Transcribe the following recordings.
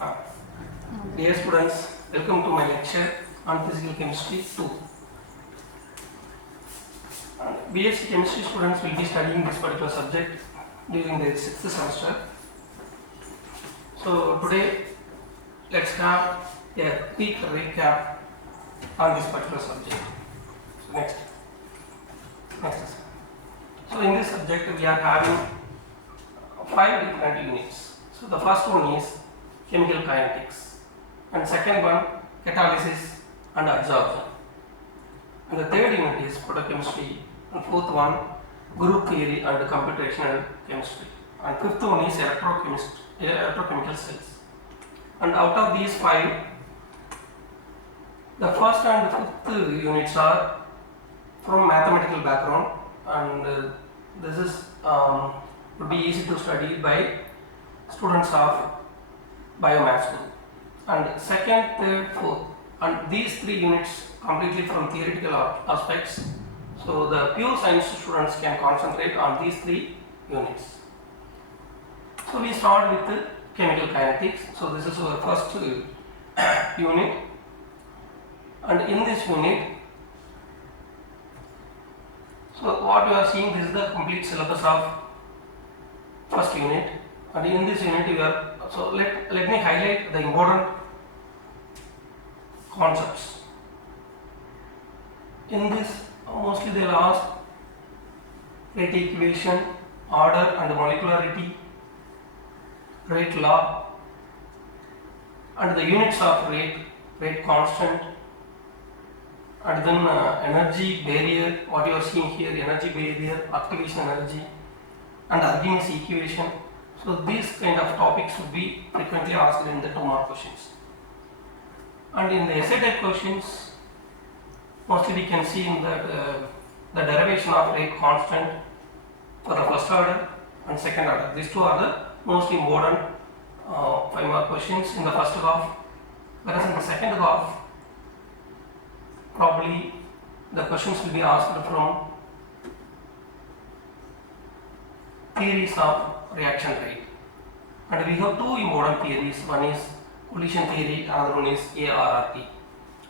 Uh, Dear students, welcome to my lecture on physical chemistry 2. BSc chemistry students will be studying this particular subject during their 6th semester. So today let's have a quick recap on this particular subject. So next. So in this subject we are having 5 different units. So the first one is chemical kinetics, and second one catalysis and adsorption, and the third unit is photochemistry, and fourth one group theory and computational chemistry, and fifth one is electrochemical cells. And out of these 5, the first and fifth units are from mathematical background, and this is would be easy to study by students of biomass school. And second, third, fourth, and these 3 units completely from theoretical aspects. So the pure science students can concentrate on these 3 units. So we start with the chemical kinetics. So this is our first unit, and in this unit, so what you are seeing, this is the complete syllabus of first unit, and in this unit we are, so let me highlight the important concepts. In this mostly they will ask rate equation, order and molecularity, rate law, and the units of rate constant, and then energy barrier, what you are seeing here, energy barrier, activation energy, and Archimedes equation. So these kind of topics would be frequently asked in the 2 mark questions. And in the essay type questions, mostly we can see in that the derivation of rate constant for the first order and second order. These 2 are the most important 5 mark questions in the first half, whereas in the second half, probably the questions will be asked from theories of reaction rate. And we have 2 important theories. One is collision theory, another one is ARRT.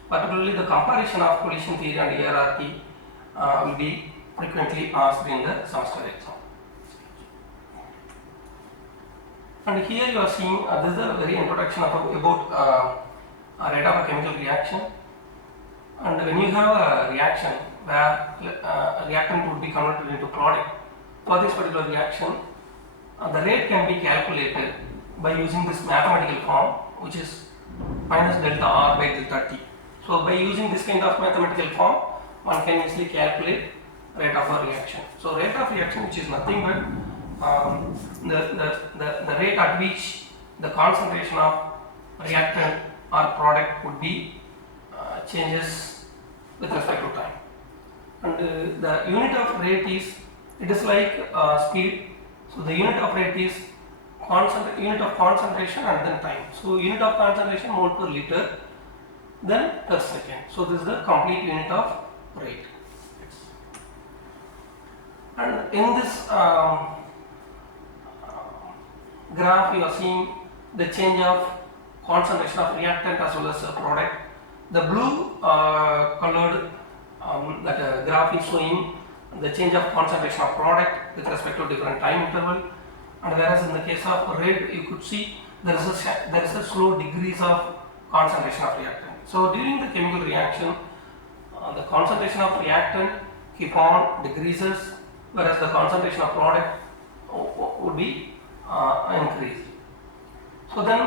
Particularly the comparison of collision theory and ARRT will be frequently asked in the semester exam. And here you are seeing this is a very introduction about a rate of a chemical reaction. And when you have a reaction where a reactant would be converted into product, for this particular reaction, the rate can be calculated by using this mathematical form, which is minus delta R by delta T. So by using this kind of mathematical form, one can easily calculate rate of a reaction. So rate of reaction, which is nothing but the rate at which the concentration of reactant or product would be changes with respect to time. And the unit of rate is, it is like speed. So the unit of rate is unit of concentration and then time. So unit of concentration mole per liter, then per second. So this is the complete unit of rate. And in this graph you are seeing the change of concentration of reactant as well as a product. The blue colored graph is showing the change of concentration of product with respect to different time interval, and whereas in the case of red you could see there is a slow decrease of concentration of reactant. So during the chemical reaction, the concentration of reactant keep on decreases, whereas the concentration of product would be increased. So then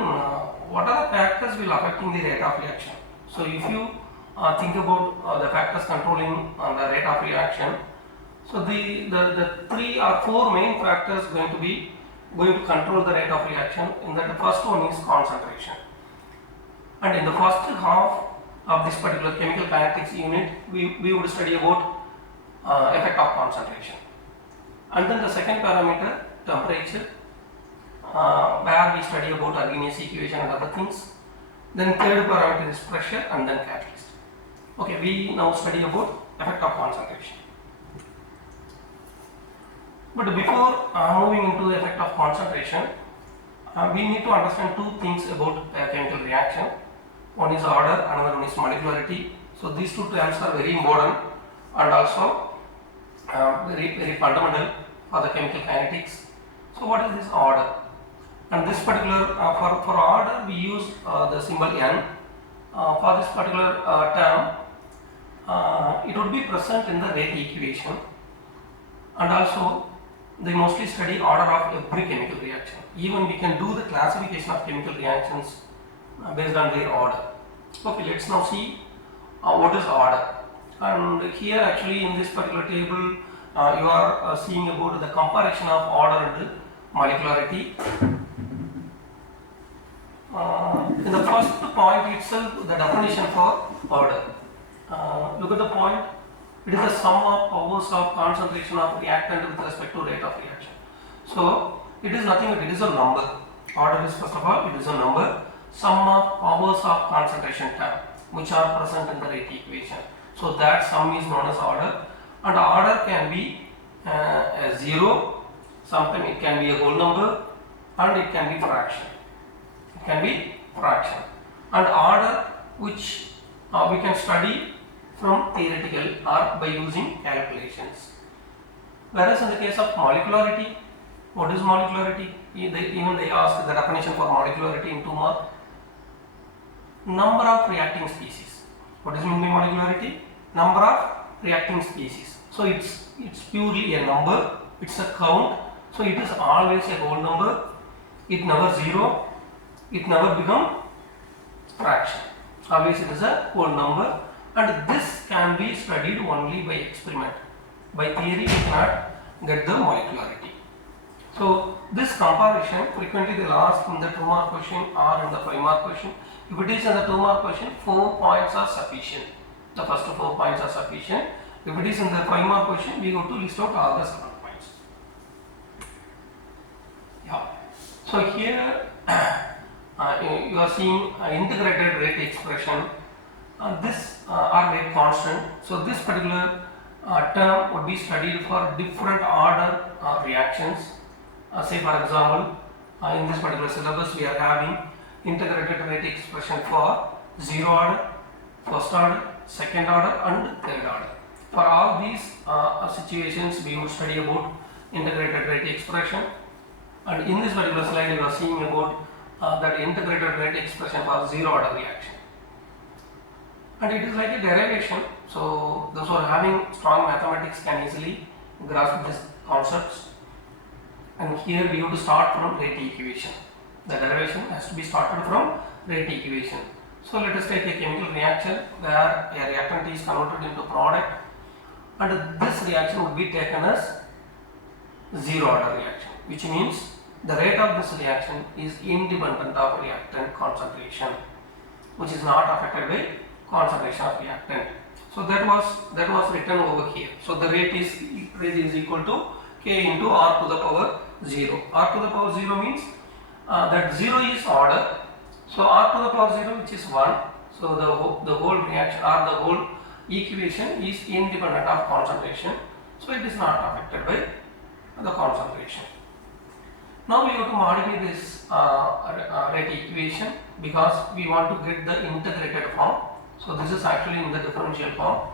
what are the factors will affecting the rate of reaction? So if you think about the factors controlling the rate of reaction, so the 3 or 4 main factors going to control the rate of reaction. In that, the first one is concentration. And in the first half of this particular chemical kinetics unit, we would study about effect of concentration. And then the second parameter, temperature, where we study about Archimedes equation and other things. Then third parameter is pressure and then catalyst. Okay, we now study about effect of concentration. But before moving into the effect of concentration, we need to understand two things about a chemical reaction. One is order, another one is molecularity. So these two terms are very important and also very fundamental for the chemical kinetics. So what is this order? And this particular for order we use the symbol n. For this particular term, it would be present in the rate equation, and also they mostly study order of every chemical reaction. Even we can do the classification of chemical reactions based on their order. Okay, let's now see what is order. And here actually in this particular table you are seeing about the comparison of order and molecularity. In the first point itself, the definition for order. Look at the point. It is the sum of powers of concentration of reactant with respect to rate of reaction. So it is nothing but it is a number. Order is first of all it is a number. Sum of powers of concentration term which are present in the rate equation. So that sum is known as order, and order can be a zero. Sometimes it can be a whole number, and it can be fraction. It can be fraction. And order which we can study from theoretical or by using calculations. Whereas in the case of molecularity, what is molecularity? Even they ask the definition for molecularity in 2 marks. Number of reacting species. What is meant by molecularity? Number of reacting species. So it's purely a number. It's a count. So it is always a whole number. It never zero. It never become fraction. Always it is a whole number, and this can be studied only by experiment. By theory we cannot get the molecularity. So this comparison frequently they will ask in the 2 mark question or in the 5 mark question. If it is in the 2 mark question, 4 points are sufficient. The first 4 points are sufficient. If it is in the 5 mark question, we go to list out all the 7 points. Yeah. So here you are seeing integrated rate expression. This are rate constant. So this particular term would be studied for different order reactions. Say for example, in this particular syllabus we are having integrated rate expression for 0 order, first order, second order and third order. For all these situations we would study about integrated rate expression, and in this particular slide you are seeing about that integrated rate expression for 0 order reaction. And it is like a derivation, so those who are having strong mathematics can easily grasp these concepts. And here we have to start from rate equation. The derivation has to be started from rate equation. So let us take a chemical reaction where a reactant is converted into product, and this reaction would be taken as 0 order reaction, which means the rate of this reaction is independent of reactant concentration, which is not affected by concentration of reactant. So that was written over here. So the rate is equal to K into R to the power 0. R to the power 0 means that 0 is order. So R to the power 0, which is 1. So the whole reaction or the whole equation is independent of concentration. So it is not affected by the concentration. Now we have to modify this rate equation because we want to get the integrated form. So this is actually in the differential form.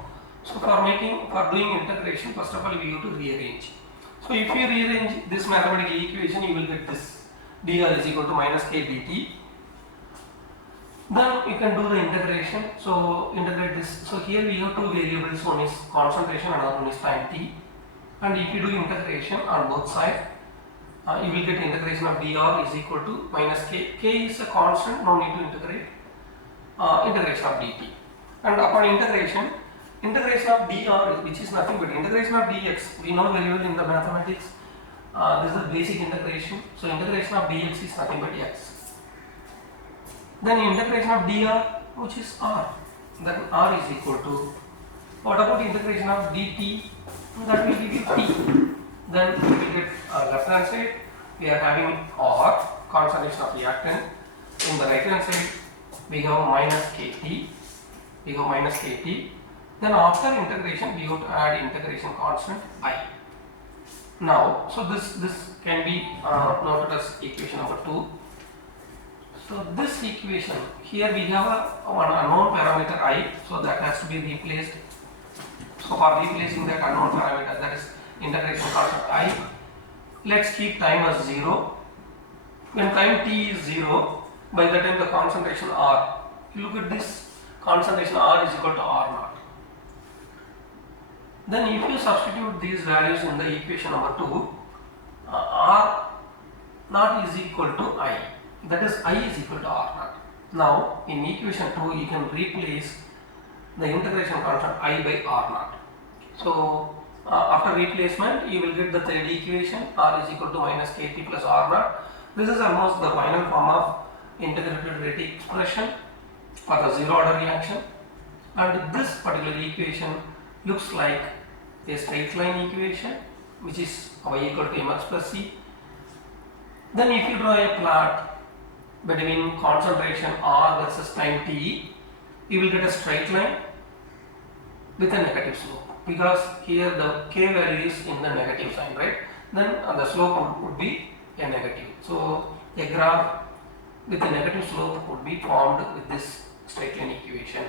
So for doing integration, first of all we have to rearrange. So if you rearrange this mathematical equation, you will get this dr is equal to minus k dt. Then you can do the integration. So integrate this. So here we have 2 variables. One is concentration and another one is time t. And if you do integration on both sides, you will get integration of dr is equal to minus k. K is a constant, no need to integrate. Integration of dt. And upon integration of dr, which is nothing but integration of dx, we know very well in the mathematics, this is the basic integration. So integration of dx is nothing but x. Then integration of dr, which is r, then r is equal to, what about integration of dt? That will give you t. Then we will get left hand side, we are having r, concentration of reactant. In the right hand side we have minus kt. Then after integration we have to add integration constant I. Now, so this can be noted as equation number 2. So this equation, here we have one unknown parameter I, so that has to be replaced. So for replacing that unknown parameter, that is integration constant I, let's keep time as 0. When time t is 0, by the time the concentration R, you look at this, concentration R is equal to R naught. Then if you substitute these values in the equation number 2, R naught is equal to I, that is I is equal to R naught. Now in equation 2 you can replace the integration constant I by R naught. So after replacement you will get the third equation, R is equal to minus kT plus R naught. This is almost the final form of integrated rate expression for the zero order reaction, and this particular equation looks like a straight line equation which is y equal to mx plus c. Then if you draw a plot between concentration R versus time t, you will get a straight line with a negative slope, because here the k value is in the negative sign, right? Then the slope would be a negative. So a graph with a negative slope would be formed with this straight line equation.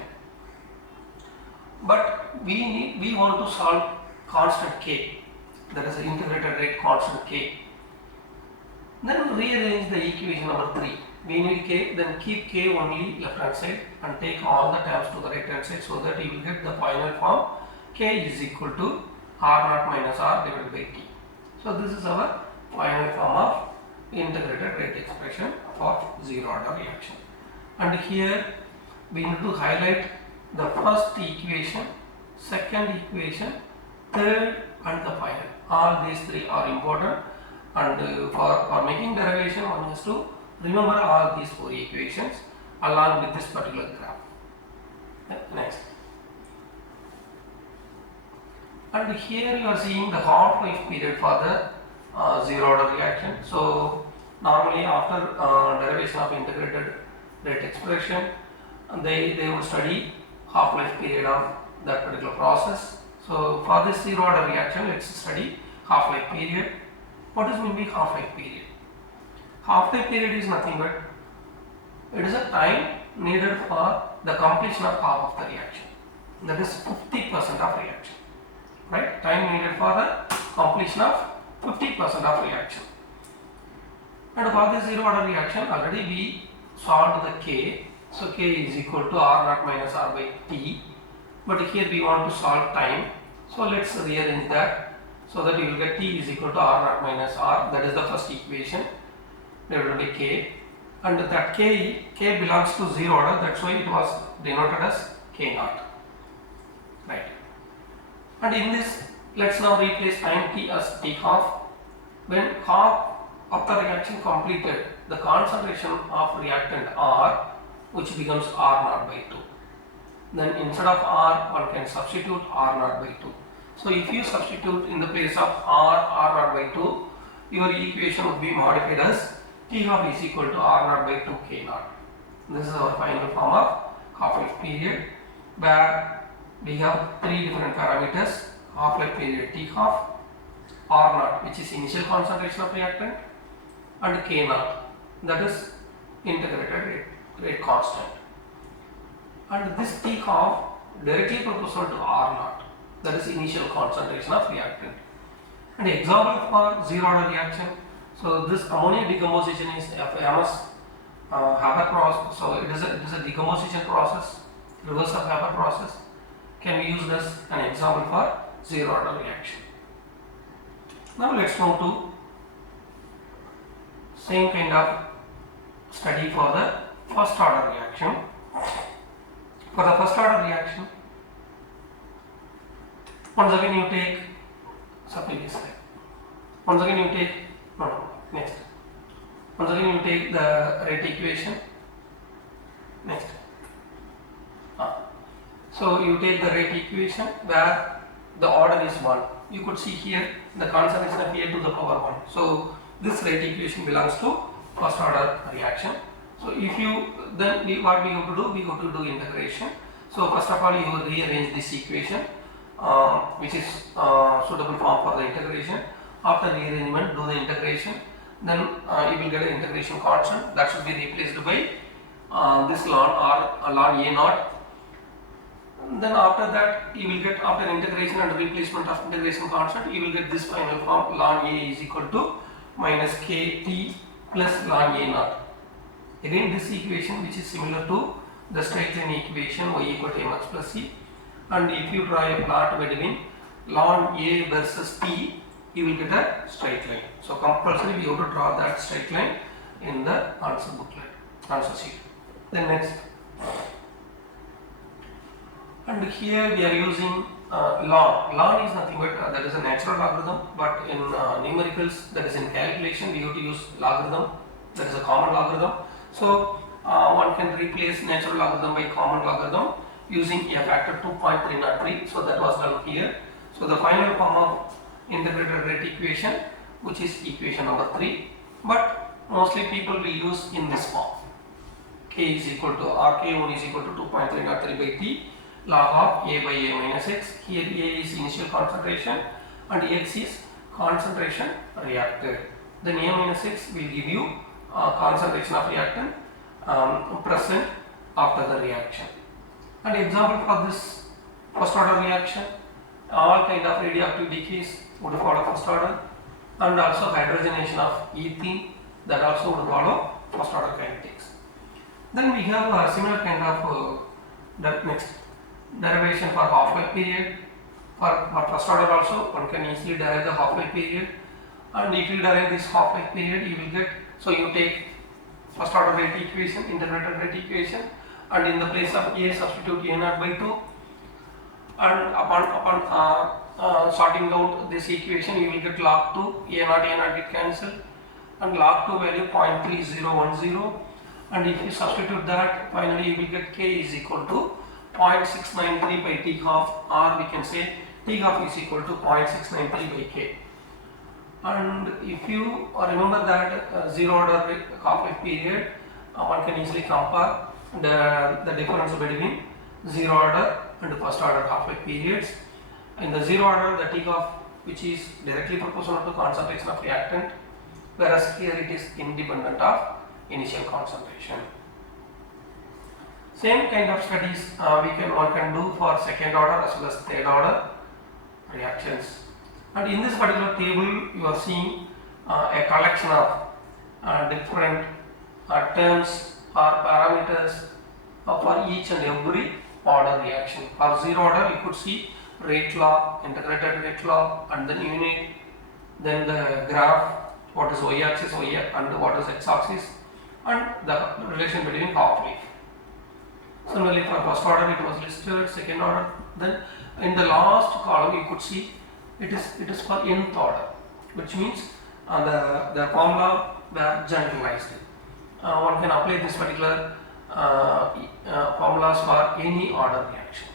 But we want to solve constant k, that is the integrated rate constant k. Then rearrange the equation number 3. We need k, then keep k only left hand side and take all the terms to the right hand side, so that you will get the final form k is equal to R naught minus R divided by t. So this is our final form of integrated rate expression for zero order reaction. And here we need to highlight the first equation, second equation, third and the final. All these three are important, and for making derivation one has to remember all these four equations along with this particular graph. Next. And here you are seeing the half-life period for the zero order reaction. So normally after derivation of integrated rate expression, they will study half-life period of that particular process. So for this zero order reaction, let's study half-life period. What does mean by half-life period? Half-life period is nothing but it is a time needed for the completion of half of the reaction. That is 50% of reaction. Right? Time needed for the completion of 50% of reaction. And for the zero order reaction, already we solved the k. So k is equal to R naught minus R by t. But here we want to solve time. So let's rearrange that, so that you will get t is equal to R naught minus R. That is the first equation divided by k. And that k belongs to zero order. That's why it was denoted as k naught. Right. And in this, let's now replace time t as t half. When half of the reaction completed, the concentration of reactant R, which becomes R naught by 2. Then instead of R, one can substitute R naught by 2. So if you substitute in the place of R naught by 2, your equation would be modified as T half is equal to R naught by 2 K naught. This is our final form of half-life period, where we have three different parameters: half-life period T half, R naught, which is initial concentration of reactant, and K naught, that is integrated rate constant. And this T half directly proportional to R naught, that is initial concentration of reactant. An example for zero order reaction. So this ammonia decomposition is famous Haber process. So it is a decomposition process, reverse of Haber process. Can be used as an example for zero order reaction. Now let's move to same kind of study for the first order reaction. For the first order reaction, once again you take once again you take next. Once again you take the rate equation. Next. So you take the rate equation where the order is 1. You could see here the concentration of A to the power 1. So this rate equation belongs to first order reaction. So if you then what we have to do? We have to do integration. So first of all you will rearrange this equation, which is suitable form for the integration. After rearrangement, do the integration. then you will get an integration constant that should be replaced by this ln or ln A naught. Then after that you will get, after integration and replacement of integration constant, you will get this final form ln A is equal to minus kt plus ln A naught. Again this equation which is similar to the straight line equation y equal to mx plus c, and if you draw a plot between ln A versus t, you will get a straight line. So compulsory we have to draw that straight line in the answer booklet, answer sheet. Then next, and here we are using ln. Ln is nothing but that is a natural logarithm, but in numericals, that is in calculation, we have to use logarithm, that is a common logarithm. So one can replace natural logarithm by common logarithm using a factor 2.303. So that was done here. So the final form of integrated rate equation, which is equation number 3, but mostly people will use in this form. K is equal to RK1 is equal to 2.303 by T log of A by A minus X. Here A is initial concentration and X is concentration reacted. Then A minus X will give you concentration of reactant present after the reaction. And example for this first order reaction, all kind of radioactive decays would follow first order, and also hydrogenation of ethene, that also would follow first order kinetics. Then we have a similar kind of next derivation for half-life period. For first order also one can easily derive the half-life period, and if you derive this half-life period you will get, so you take first order rate equation, integrated rate equation, and in the place of A substitute A naught by 2, and upon sorting out this equation you will get log 2, A naught get cancelled, and log 2 value 0.3010, and if you substitute that, finally you will get K is equal to 0.693 by T half, or we can say T half is equal to 0.693 by K. And if you remember that zero order half-life period, one can easily compare the difference between zero order and first order half-life periods. In the zero order, the T half, which is directly proportional to concentration of reactant, whereas here it is independent of initial concentration. Same kind of studies one can do for second order as well as third order reactions. And in this particular table, you are seeing a collection of different terms or parameters for each and every order reaction. For zero order, you could see rate law, integrated rate law, and then unit, then the graph, what is y-axis, and what is x-axis, and the relation between half-life. Similarly, for first order, it was listed, second order, then in the last column, you could see it is for nth order, which means the formula were generalized. One can apply this particular formulas for any order reaction.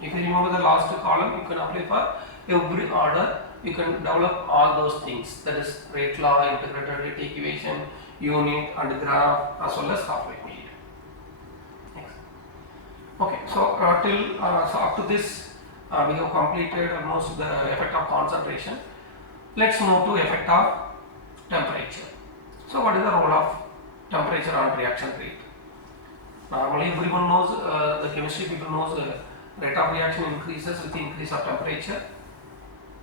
If you remember the last column, you can apply for every order. You can develop all those things, that is rate law, integrated rate equation, unit, and graph, as well as half-life period. Next. Okay, so so up to this we have completed almost the effect of concentration. Let's move to effect of temperature. So what is the role of temperature on reaction rate? Normally everyone knows, the chemistry people knows rate of reaction increases with the increase of temperature,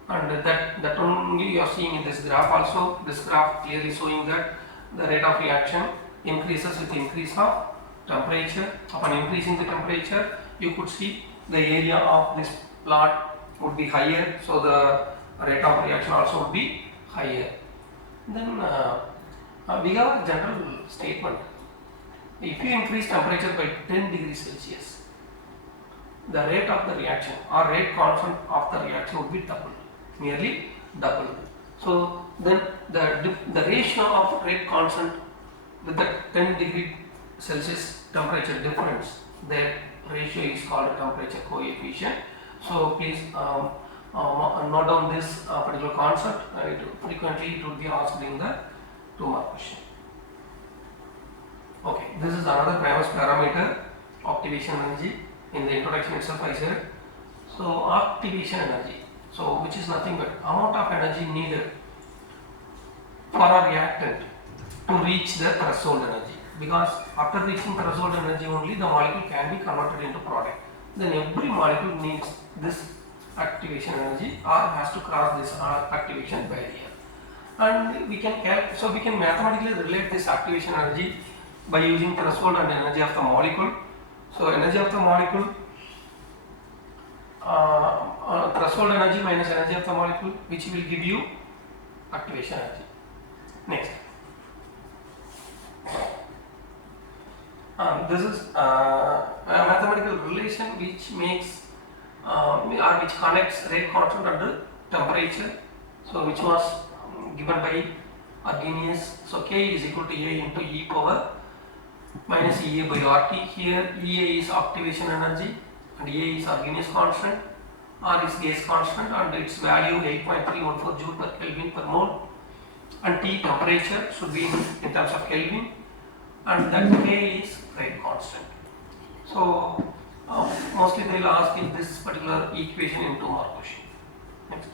and that only you are seeing in this graph also. This graph clearly showing that the rate of reaction increases with the increase of temperature. Upon increasing the temperature, you could see the area of this plot would be higher, so the rate of reaction also would be higher. Then we have a general statement. If you increase temperature by 10 degrees Celsius, the rate of the reaction or rate constant of the reaction would be doubled, nearly doubled. So then the ratio of rate constant with the 10 degree Celsius temperature difference, that ratio is called a temperature coefficient. So please note down this particular concept. Frequently it would be asked in the 2-mark question. Okay, this is another famous parameter, activation energy. In the introduction itself I said. So activation energy, so which is nothing but amount of energy needed for a reactant to reach the threshold energy, because after reaching threshold energy only the molecule can be converted into product. Then every molecule needs this activation energy or has to cross this activation barrier. And we can mathematically relate this activation energy by using threshold and energy of the molecule. So energy of the molecule, threshold energy minus energy of the molecule, which will give you activation energy. Next, this is a mathematical relation which makes or which connects rate constant and temperature. So which was given by Arrhenius. So K is equal to A into E power minus EA by RT. Here EA is activation energy and A is Arrhenius constant, R is gas constant, and its value 8.314 joule per Kelvin per mole, and T temperature should be in terms of Kelvin, and that K is rate constant. So mostly they will ask in this particular equation in 2 mark question. Next.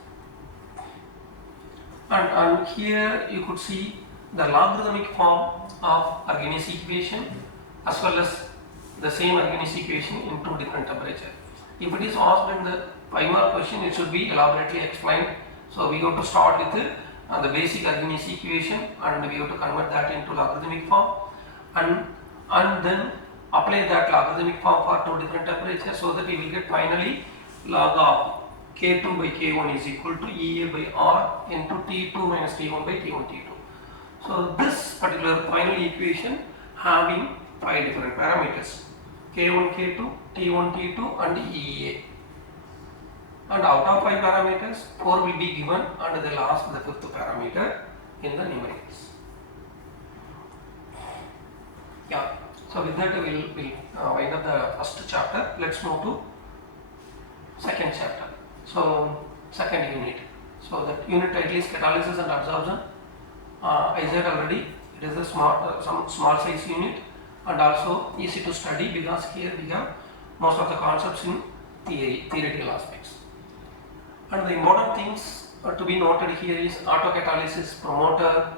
And here you could see the logarithmic form of Arrhenius equation as well as the same Arrhenius equation in 2 different temperatures. If it is asked in the 5 mark question, it should be elaborately explained. So we have to start with the basic Arrhenius equation and we have to convert that into logarithmic form, and then apply that logarithmic form for 2 different temperatures, so that we will get finally log of K2 by K1 is equal to EA by R into T2 minus T1 by T1 T2. So this particular final equation having 5 different parameters, K1 K2, T1 T2 and EA. And out of 5 parameters, 4 will be given and they will ask the 5th parameter in the numericals. Yeah. So with that we will wind up the first chapter. Let's move to second chapter. So second unit. So that unit title is catalysis and absorption. I said already it is a some small size unit and also easy to study, because here we have most of the concepts in theoretical aspects. And the important things to be noted here is autocatalysis, promoter,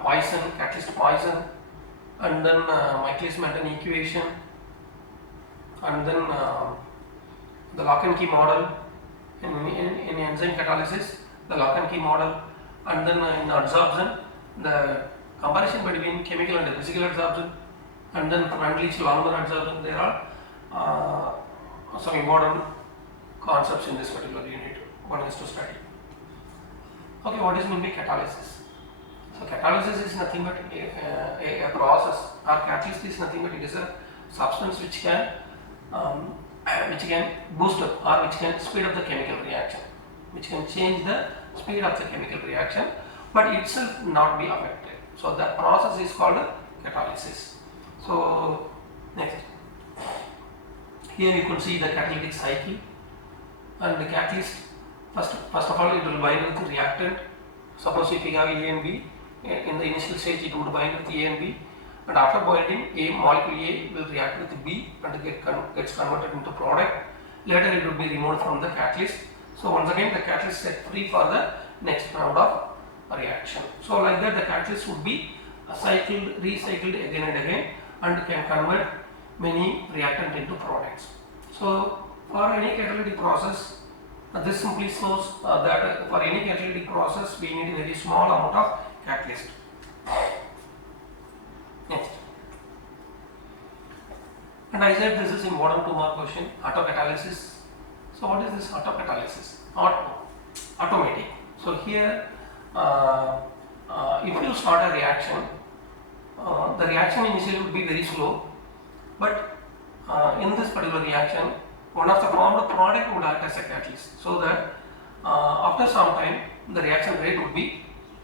Poisson, catalyst Poisson, and then Michaelis-Menten equation, and then the lock and key model in enzyme catalysis, the lock and key model, and then in adsorption, the comparison between chemical and physical adsorption, and then Freundlich-Longmer adsorption. There are some important concepts in this particular unit one is to study. Okay, what is meant by catalysis? So catalysis is nothing but a process, or catalyst is nothing but it is a substance which can boost up or which can speed up the chemical reaction, which can change the speed of the chemical reaction, but itself not be affected. So the process is called catalysis. So next, here you could see the catalytic cycle, and the catalyst first of all it will bind with the reactant. Suppose if you have A and B, in the initial stage it would bind with A and B, and after binding, molecule A will react with B and gets converted into product. Later it will be removed from the catalyst. So once again the catalyst set free for the next round of reaction. So like that the catalyst would be cycled, recycled again and again, and can convert many reactant into products. So for any catalytic process, this simply shows that for any catalytic process we need a very small amount of catalyst. Next, and I said this is important 2 mark question, autocatalysis. So what is this autocatalysis? Automatic. So here if you start a reaction, the reaction initially would be very slow, but in this particular reaction one of the formed product would act as a catalyst, so that after some time the reaction rate would be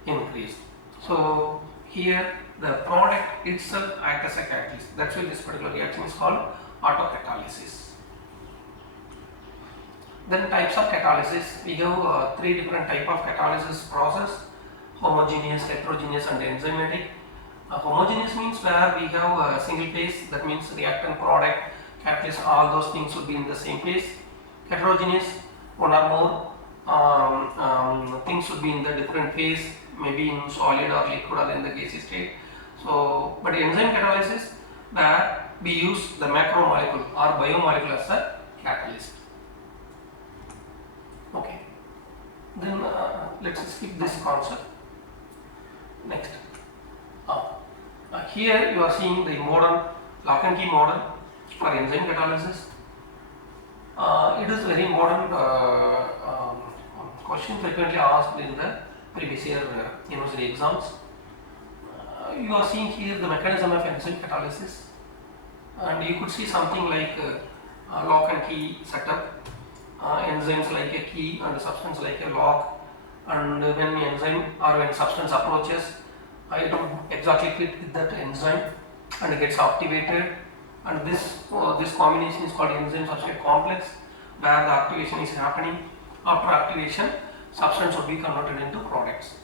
increased. So here the product itself acts as a catalyst. That's why this particular reaction is called autocatalysis. Then types of catalysis, we have 3 different type of catalysis process: homogeneous, heterogeneous and enzymatic. Homogeneous means where we have a single phase, that means reactant, product, catalyst, all those things would be in the same phase. Heterogeneous, one or more things would be in the different phase, maybe in solid or liquid or in the gaseous state. So, but enzyme catalysis, where we use the macromolecule or biomolecule as a catalyst. Okay, then let's skip this concept. Next, here you are seeing the modern lock and key model for enzyme catalysis. It is very important question frequently asked in the previous year university exams. You are seeing here the mechanism of enzyme catalysis, and you could see something like lock and key setup, enzymes like a key and a substance like a lock, and when the enzyme or when substance approaches, it will exactly fit with that enzyme and it gets activated, and this combination is called enzyme substrate complex, where the activation is happening. After activation, substance will be converted into products.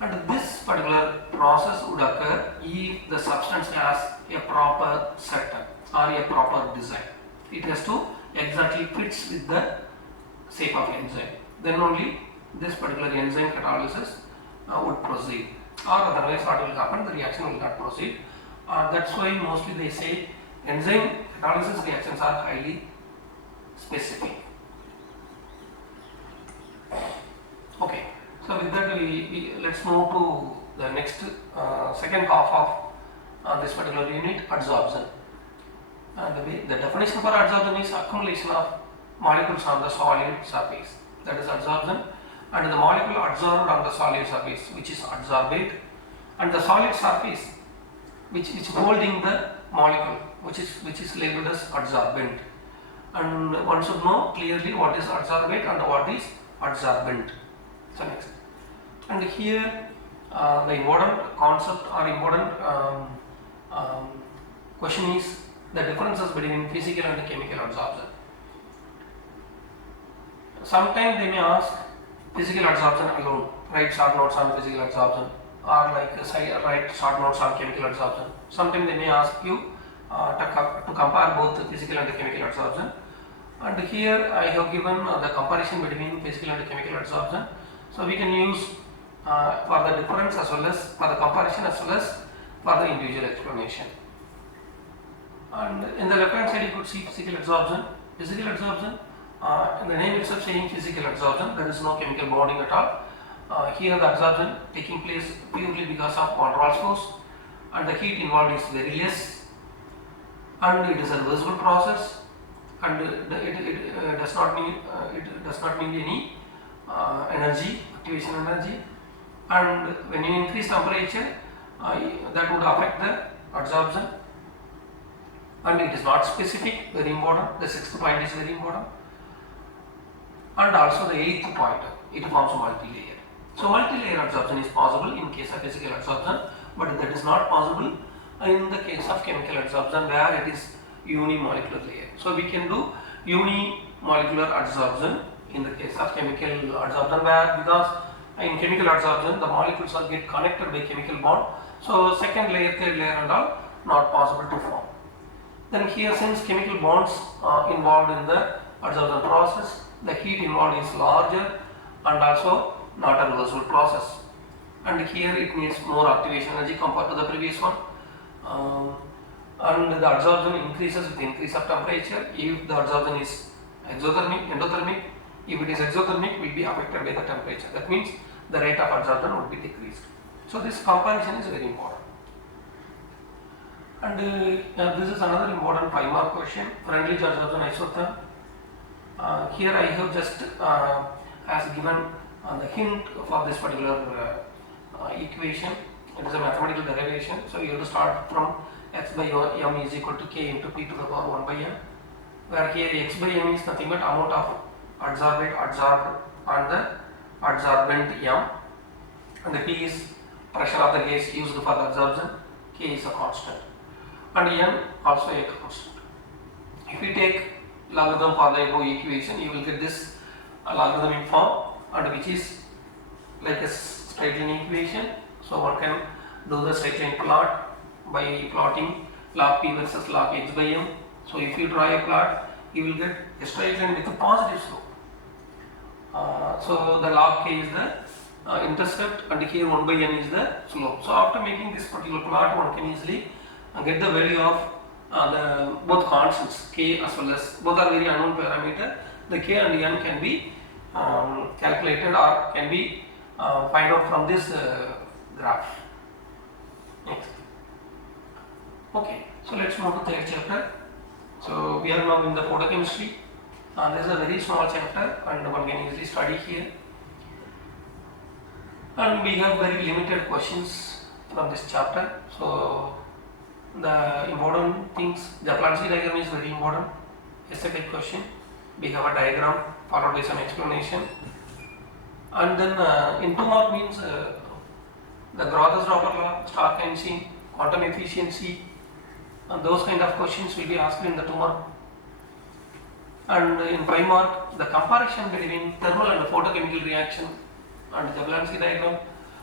And this particular process would occur if the substance has a proper setup or a proper design. It has to exactly fits with the shape of enzyme. Then only this particular enzyme catalysis would proceed. Or otherwise what will happen, the reaction will not proceed. That's why mostly they say enzyme catalysis reactions are highly specific. Okay, so with that we let's move to the next second half of this particular unit, adsorption. The definition for adsorption is accumulation of molecules on the solid surface, that is adsorption, and the molecule adsorbed on the solid surface, which is adsorbate, and the solid surface which is holding the molecule, which is labeled as adsorbent. And one should know clearly what is adsorbate and what is adsorbent. So next, and here the important concept or important question is the differences between physical and chemical adsorption. Sometimes they may ask physical adsorption alone, write short notes on physical adsorption, or like write short notes on chemical adsorption. Sometimes they may ask you to compare both the physical and the chemical adsorption. And here I have given the comparison between physical and chemical adsorption. So we can use for the difference as well as for the comparison as well as for the individual explanation. And in the left hand side you could see physical adsorption. Physical adsorption, in the name itself saying physical adsorption, there is no chemical bonding at all. Here the adsorption taking place purely because of van der Waals force, and the heat involved is very less, and it is a reversible process, and it does not need any energy, activation energy, and when you increase temperature that would affect the adsorption, and it is not specific, very important. The sixth point is very important, and also the eighth point, it forms multi-layer. So multi-layer adsorption is possible in case of physical adsorption, but that is not possible in the case of chemical adsorption, where it is unimolecular layer. So we can do unimolecular adsorption in the case of chemical adsorption, where because in chemical adsorption the molecules all get connected by chemical bond, so second layer, third layer and all not possible to form. Then here, since chemical bonds involved in the adsorption process, the heat involved is larger and also not a reversible process, and here it needs more activation energy compared to the previous one, and the adsorption increases with increase of temperature. If the adsorption is exothermic, endothermic, if it is exothermic, will be affected by the temperature. That means the rate of adsorption would be decreased. So this comparison is very important. And this is another important 5-mark question, friendly adsorption isotherm. Here I have just as given the hint for this particular equation. It is a mathematical derivation, so you have to start from x by m is equal to k into p to the power 1 by m, where here x by m is nothing but amount of adsorbate adsorbed on the adsorbent m, and the p is pressure of the gas used for the adsorption, k is a constant, and n also a constant. If you take logarithm for the above equation, you will get this logarithmic form, and which is like a straight line equation. So one can do the straight line plot by plotting log p versus log x by m. So if you draw a plot, you will get a straight line with a positive slope. So the log k is the intercept, and here 1 by n is the slope. So after making this particular plot, one can easily get the value of the both constants k as well as both are very unknown parameter. The k and n can be calculated or can be find out from this graph. Next. Okay, so let's move to third chapter. So we are now in the photochemistry. This is a very small chapter and one can easily study here. And we have very limited questions from this chapter. So the important things, the Jablonski diagram is very important. Aesthetic question. We have a diagram followed by some explanation. And then in 2 mark means the Grothers-Doppler law, Stark-Einstein, quantum efficiency, and those kind of questions will be asked in the 2 mark. And in 5 mark, the comparison between thermal and photochemical reaction and Jablonski diagram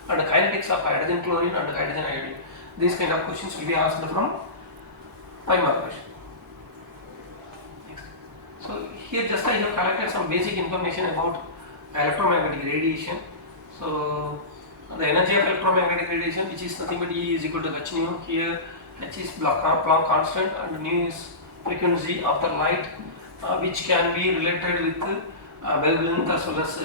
and the kinetics of hydrogen chlorine and hydrogen iodine. These kind of questions will be asked from 5 mark question. So here just I have collected some basic information about electromagnetic radiation. So the energy of electromagnetic radiation, which is nothing but E is equal to h nu. Here h is Planck constant and nu is frequency of the light, which can be related with wavelength as well as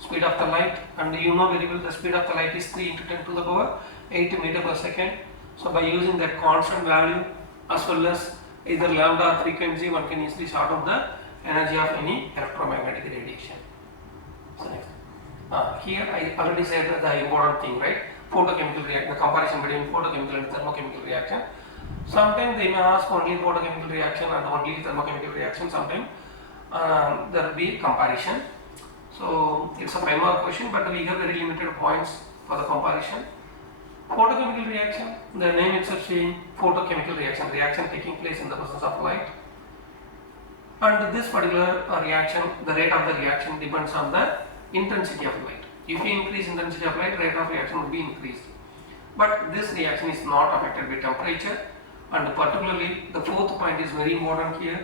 speed of the light. And you know very well the speed of the light is 3 into 10 to the power 8 meter per second. So by using that constant value as well as either lambda or frequency, one can easily sort out the energy of any electromagnetic radiation. So next. Here I already said that the important thing, right? Photochemical reaction, the comparison between photochemical and thermochemical reaction. Sometimes they may ask only photochemical reaction and only thermochemical reaction. Sometimes there will be comparison. So it's a 5 mark question, but we have very limited points for the comparison. Photochemical reaction, the name itself saying photochemical reaction, reaction taking place in the presence of light. And this particular reaction, the rate of the reaction depends on the intensity of light. If you increase intensity of light, rate of reaction will be increased. But this reaction is not affected by temperature, and particularly the 4th point is very important here.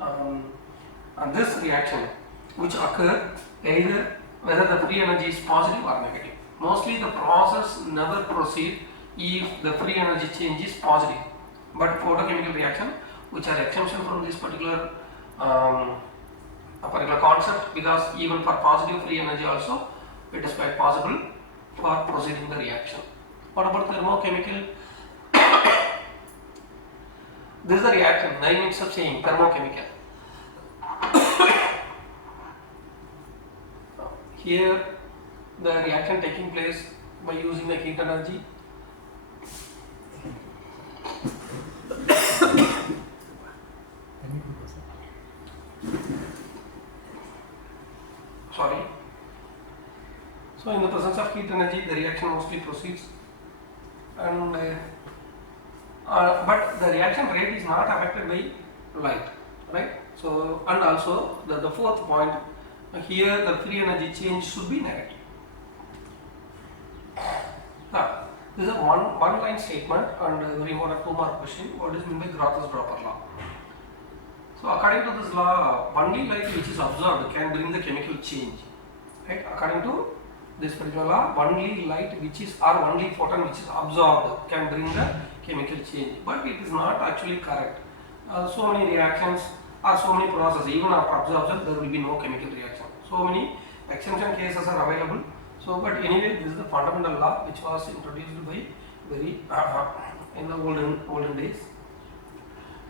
And this reaction which occur either whether the free energy is positive or negative. Mostly the process never proceed if the free energy change is positive. But photochemical reaction, which are exemption from this particular concept, because even for positive free energy also it is quite possible for proceeding the reaction. What about thermochemical? This is the reaction, name itself saying thermochemical. Here the reaction taking place by using the heat energy. Sorry. So in the presence of heat energy, the reaction mostly proceeds, and but the reaction rate is not affected by light, right? So and also the 4th point, here the free energy change should be negative. Now, this is a one line statement and very important 2 mark question. What is meant by Grothers-Doppler law? So according to this law, only light which is observed can bring the chemical change, right? According to this particular law, only light which is or only photon which is absorbed can bring the chemical change, but it is not actually correct. So many reactions or so many processes, even after absorption there will be no chemical reaction. So many exemption cases are available. So but anyway, this is the fundamental law which was introduced by very in the olden days.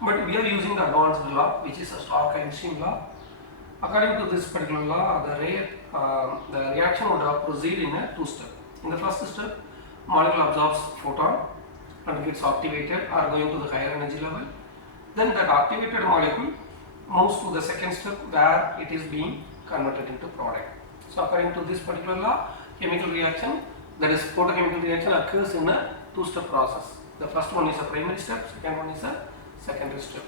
But we are using the advanced law, which is a Stark-Einstein law. According to this particular law, the reaction would proceed in a 2 step. In the first step, molecule absorbs photon and gets activated or going to the higher energy level. Then that activated molecule moves to the second step where it is being converted into product. So according to this particular law, chemical reaction, that is photochemical reaction, occurs in a 2-step process. The first one is a primary step, second one is a secondary step.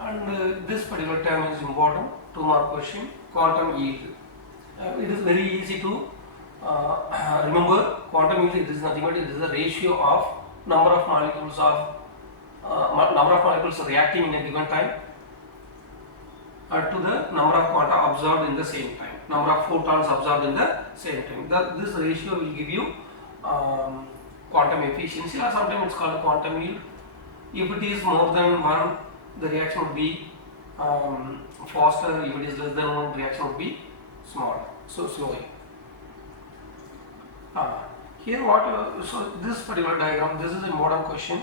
And this particular term is important, 2 mark question, quantum yield. It is very easy to remember. Quantum yield, it is nothing but it is the ratio of number of molecules reacting in a given time to the number of quanta absorbed in the same time, number of photons absorbed in the same time. This ratio will give you quantum efficiency, or sometimes it's called quantum yield. If it is more than 1, the reaction would be faster. If it is less than 1, the reaction would be smaller, so slowly. Here so this particular diagram, this is a modern question,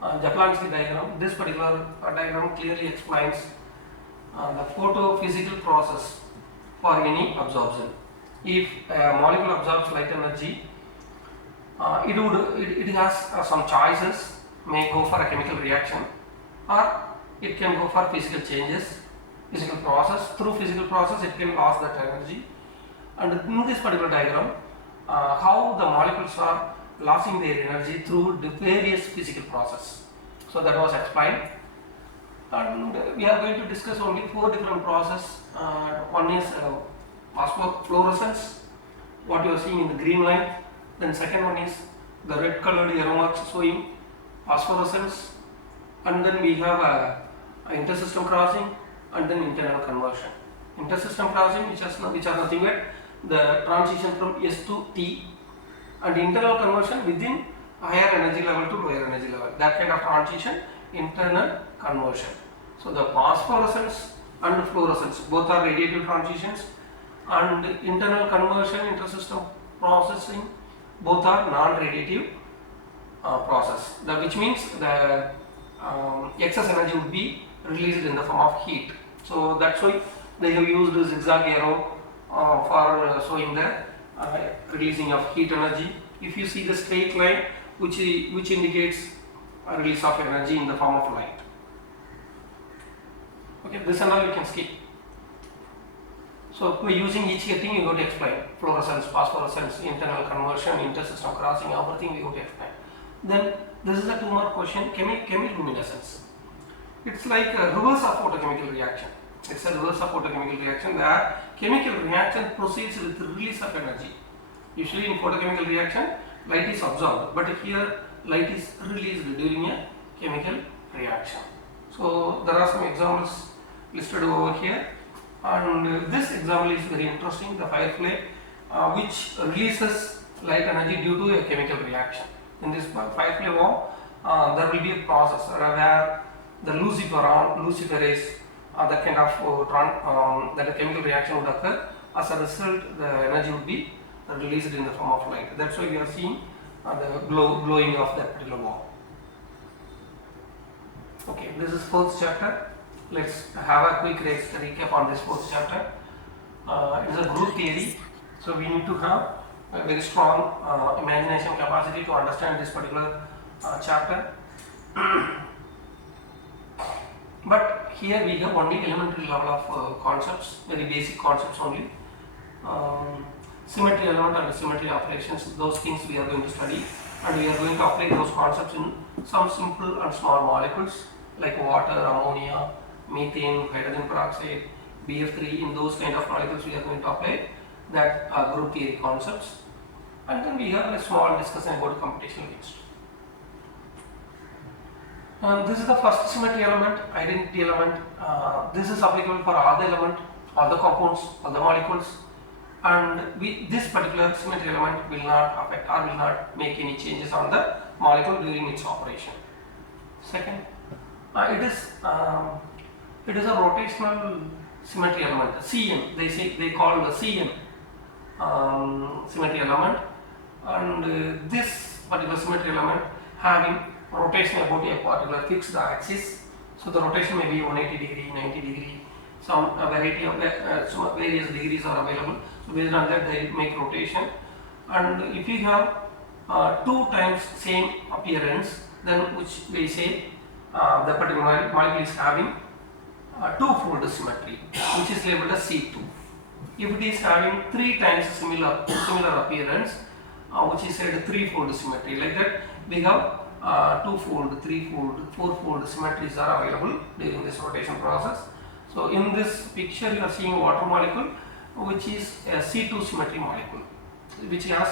Jablonski diagram. This particular diagram clearly explains the photophysical process for any absorption. If a molecule absorbs light energy, it has some choices. May go for a chemical reaction, or it can go for physical changes, physical process. Through physical process, it can lose that energy. And in this particular diagram, how the molecules are losing their energy through the various physical process. So that was explained. And we are going to discuss only 4 different processes. One is phosphofluorescence, what you are seeing in the green line. Then second one is the red colored arrow marks showing phosphorescence. And then we have a intersystem crossing, and then internal conversion. Intersystem crossing, which are nothing but the transition from S to T, and internal conversion within higher energy level to lower energy level. That kind of transition, internal conversion. So the phosphorescence and fluorescence both are radiative transitions, and internal conversion, intersystem processing, both are non-radiative process. Which means the excess energy would be released in the form of heat. So that's why they have used the zigzag arrow for showing the releasing of heat energy. If you see the straight line, which indicates a release of energy in the form of light. Okay, this and all you can skip. So by using each thing you got to explain: fluorescence, phosphorescence, internal conversion, intersystem crossing, everything we got to explain. Then this is a 2 mark question: chemiluminescence. It's like a reverse of photochemical reaction. It's a reverse of photochemical reaction where chemical reaction proceeds with the release of energy. Usually in photochemical reaction, light is absorbed, but here light is released during a chemical reaction. So there are some examples listed over here, and this example is very interesting: the firefly, which releases light energy due to a chemical reaction. In this firefly bomb, there will be a process where the luciferase, that kind of that a chemical reaction would occur. As a result, the energy would be released in the form of light. That's why we are seeing the glowing of that particular bomb. Okay, this is 4th chapter. Let's have a quick recap on this 4th chapter. It is a group theory, so we need to have a very strong imagination capacity to understand this particular chapter. But here we have only elementary level of concepts, very basic concepts only. Symmetry element and symmetry operations, those things we are going to study, and we are going to apply those concepts in some simple and small molecules like water, ammonia, methane, hydrogen peroxide, BF3. In those kind of molecules we are going to apply that group theory concepts, and then we have a small discussion about computational chemistry. This is the first symmetry element, identity element. This is applicable for all the element, all the compounds, all the molecules, and this particular symmetry element will not affect or will not make any changes on the molecule during its operation. Second, it is a rotational symmetry element, CN. They call the CN symmetry element, and this particular symmetry element having rotation about a particular fixed axis. So the rotation may be 180 degree, 90 degree, some variety of some various degrees are available. So based on that they make rotation, and if you have 2 times same appearance, then which they say the particular molecule is having two-fold symmetry, which is labeled as C2. If it is having 3 times similar appearance, which is said 3-fold symmetry. Like that we have 2-fold, 3-fold, 4-fold symmetries are available during this rotation process. So in this picture you are seeing water molecule, which is a C2 symmetry molecule, which has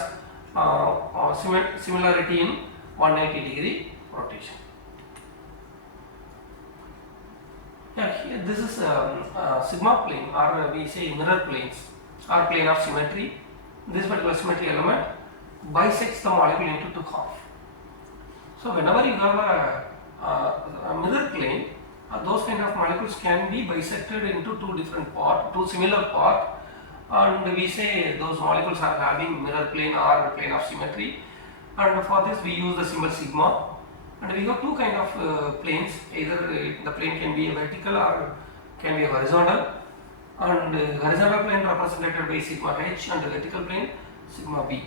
similarity in 180 degree rotation. Yeah, here this is sigma plane, or we say mirror planes, or plane of symmetry. This particular symmetry element bisects the molecule into two half. So whenever you have a mirror plane, those kind of molecules can be bisected into two different parts, two similar parts, and we say those molecules are having mirror plane or plane of symmetry. And for this we use the symbol sigma. And we have two kind of planes, either the plane can be a vertical or can be a horizontal, and horizontal plane represented by sigma h and the vertical plane sigma b.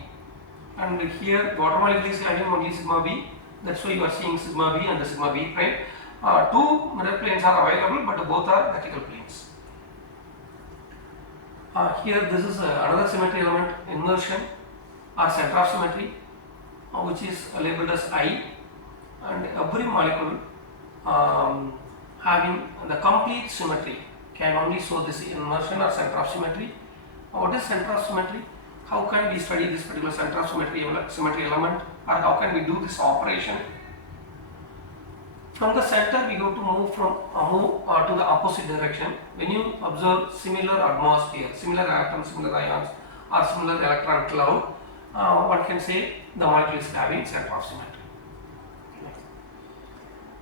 And here water molecule is having only sigma b, that's why you are seeing sigma b and the sigma b prime. Two mirror planes are available, but both are vertical planes. Here this is another symmetry element, inversion or center of symmetry, which is labeled as I. And every molecule having the complete symmetry can only show this inversion or center of symmetry. What is center of symmetry? How can we study this particular center of symmetry element, or how can we do this operation? From the center we go to move to the opposite direction. When you observe similar atmosphere, similar atoms, similar ions, or similar electron cloud, one can say the molecule is having center of symmetry.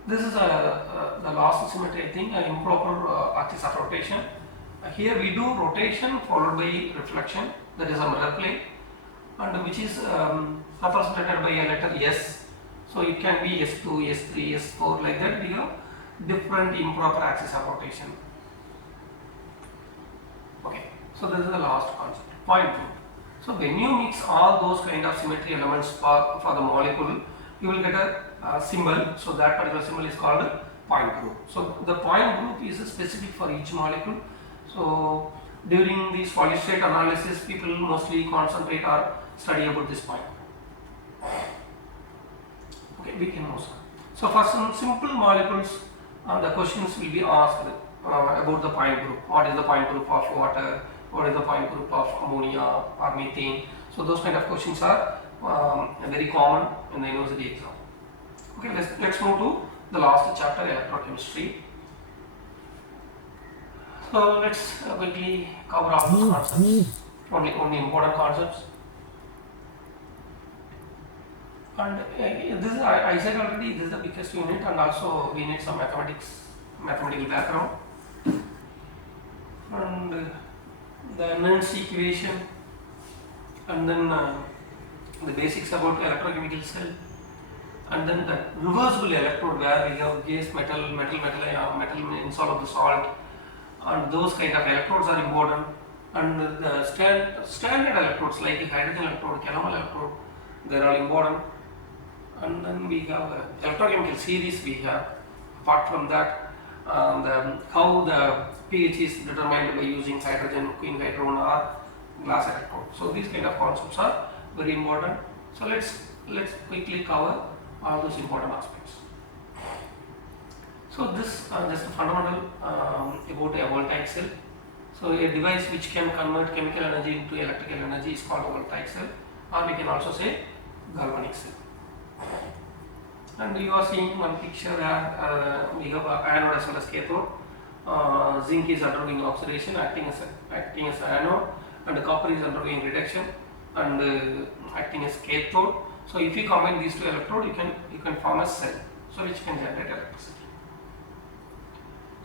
This is the last symmetry, I think, improper axis of rotation. Here we do rotation followed by reflection, that is a mirror plane, and which is represented by a letter S. So it can be S2, S3, S4, like that. We have different improper axis of rotation. Okay, so this is the last concept. Point 2. So when you mix all those kind of symmetry elements for the molecule, you will get a symbol. So that particular symbol is called point group. So the point group is specific for each molecule. So during the solid state analysis, people mostly concentrate or study about this point. Okay, we can move on. So for some simple molecules, the questions will be asked about the point group. What is the point group of water? What is the point group of ammonia or methane? So those kind of questions are very common in the university exam. Okay, let's move to the last chapter, electrochemistry. So let's quickly cover all those concepts, only important concepts. And this is, I said already, this is the biggest unit, and also we need some mathematical background, and the Nernst equation, and then the basics about electrochemical cell, and then the reversible electrode where we have gas, metal inside of the salt, and those kind of electrodes are important, and the standard electrodes like hydrogen electrode, calomel electrode, they are all important. And then we have electrochemical series we have. Apart from that, how the pH is determined by using hydrogen, queen hydrogen or glass electrode. So these kind of concepts are very important. So let's quickly cover all those important aspects. So this just a fundamental about a voltaic cell. So a device which can convert chemical energy into electrical energy is called a voltaic cell, or we can also say galvanic cell. And you are seeing one picture where we have anode as well as cathode. Zinc is undergoing oxidation, acting as anode, and copper is undergoing reduction and acting as cathode. So if you combine these two electrodes, you can form a cell, so which can generate electricity.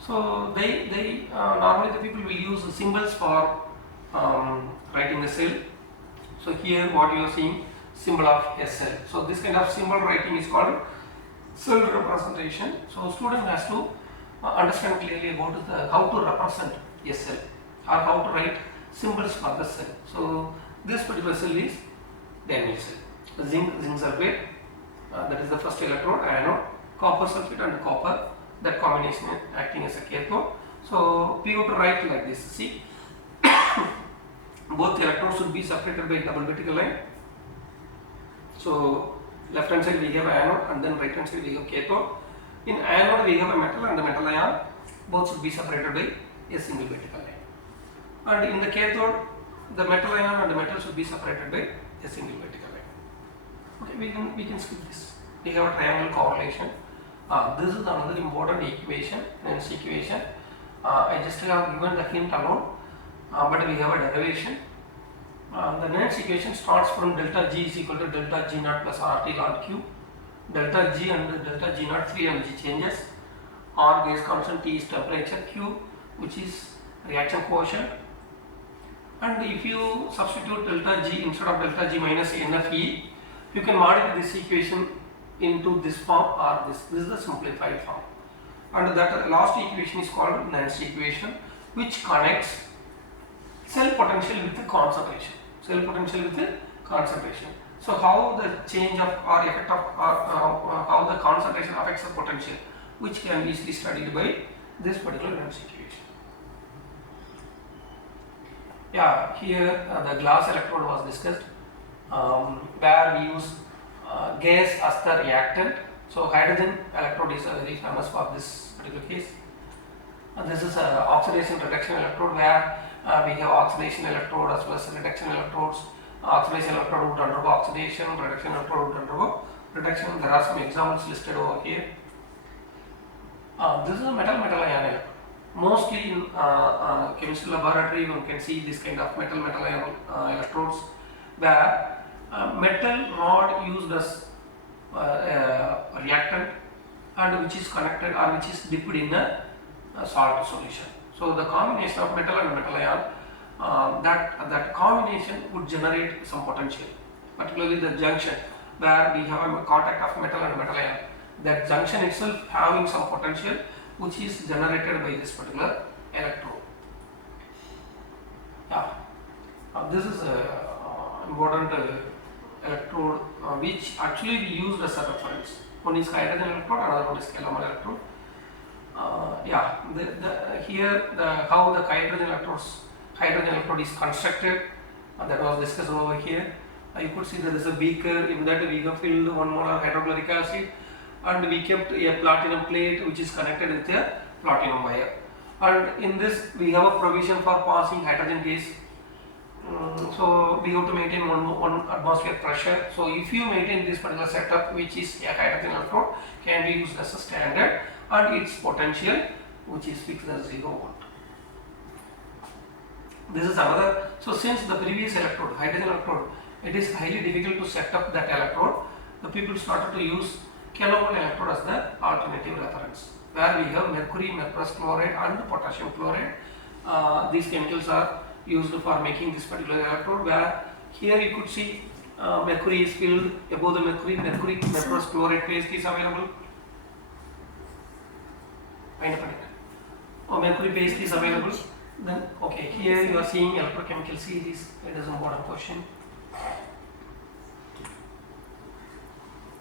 So they normally the people will use symbols for writing the cell. So here what you are seeing, symbol of a cell. So this kind of symbol writing is called cell representation. So student has to understand clearly about how to represent a cell or how to write symbols for the cell. So this particular cell is diamine cell. Zinc sulfate, that is the first electrode, anode, copper sulfate and copper, that combination acting as a cathode. So we have to write like this. See, both electrodes should be separated by double vertical line. So left hand side we have anode and then right hand side we have cathode. In anode we have a metal and the metal ion, both should be separated by a single vertical line. And in the cathode, the metal ion and the metal should be separated by a single vertical line. Okay, we can skip this. We have a triangle correlation. This is another important equation, Nernst equation. I just have given the hint alone, but we have a derivation. The next equation starts from delta G is equal to delta G naught plus RT log Q. Delta G and delta G naught, three energy changes. R gas constant, T is temperature, Q which is reaction coefficient. And if you substitute delta G instead of delta G minus NFE, you can modify this equation into this form or this. This is the simplified form. And that last equation is called Nernst equation, which connects cell potential with the concentration. Cell potential with the concentration. So how the change of or effect of how the concentration affects the potential, which can be easily studied by this particular Nernst equation. Yeah, here the glass electrode was discussed, where we use gas as the reactant. So hydrogen electrode is very famous for this particular case. This is an oxidation reduction electrode, where we have oxidation electrode as well as reduction electrodes. Oxidation electrode would undergo oxidation, reduction electrode would undergo reduction. There are some examples listed over here. This is a metal ion electrode. Mostly in chemistry laboratory, one can see this kind of metal ion electrodes, where metal rod used as reactant and which is connected or which is dipped in a salt solution. So the combination of metal and metal ion, that combination would generate some potential, particularly the junction where we have a contact of metal and metal ion. That junction itself having some potential which is generated by this particular electrode. Yeah, this is a important electrode which actually we used as a reference. One is hydrogen electrode, another one is calomel electrode. Here how the hydrogen electrode is constructed, that was discussed over here. You could see there is a beaker. In that we have filled 1 molar hydrochloric acid, and we kept a platinum plate which is connected with a platinum wire. And in this we have a provision for passing hydrogen gas. So we have to maintain one atmosphere pressure. So if you maintain this particular setup, which is a hydrogen electrode, can be used as a standard, and its potential which is fixed as 0 volt. This is another. So since the previous electrode, hydrogen electrode, it is highly difficult to set up that electrode, the people started to use calomel electrode as the alternative reference, where we have mercury, mercurous chloride and potassium chloride. These chemicals are used for making this particular electrode, where here you could see mercury is filled above the mercurous chloride paste is available. Mercury paste is available. Then okay, here you are seeing electrochemical series. It is an important question.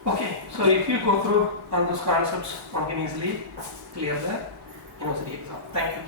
Okay, so if you go through all those concepts, one can easily clear the university exam. Thank you.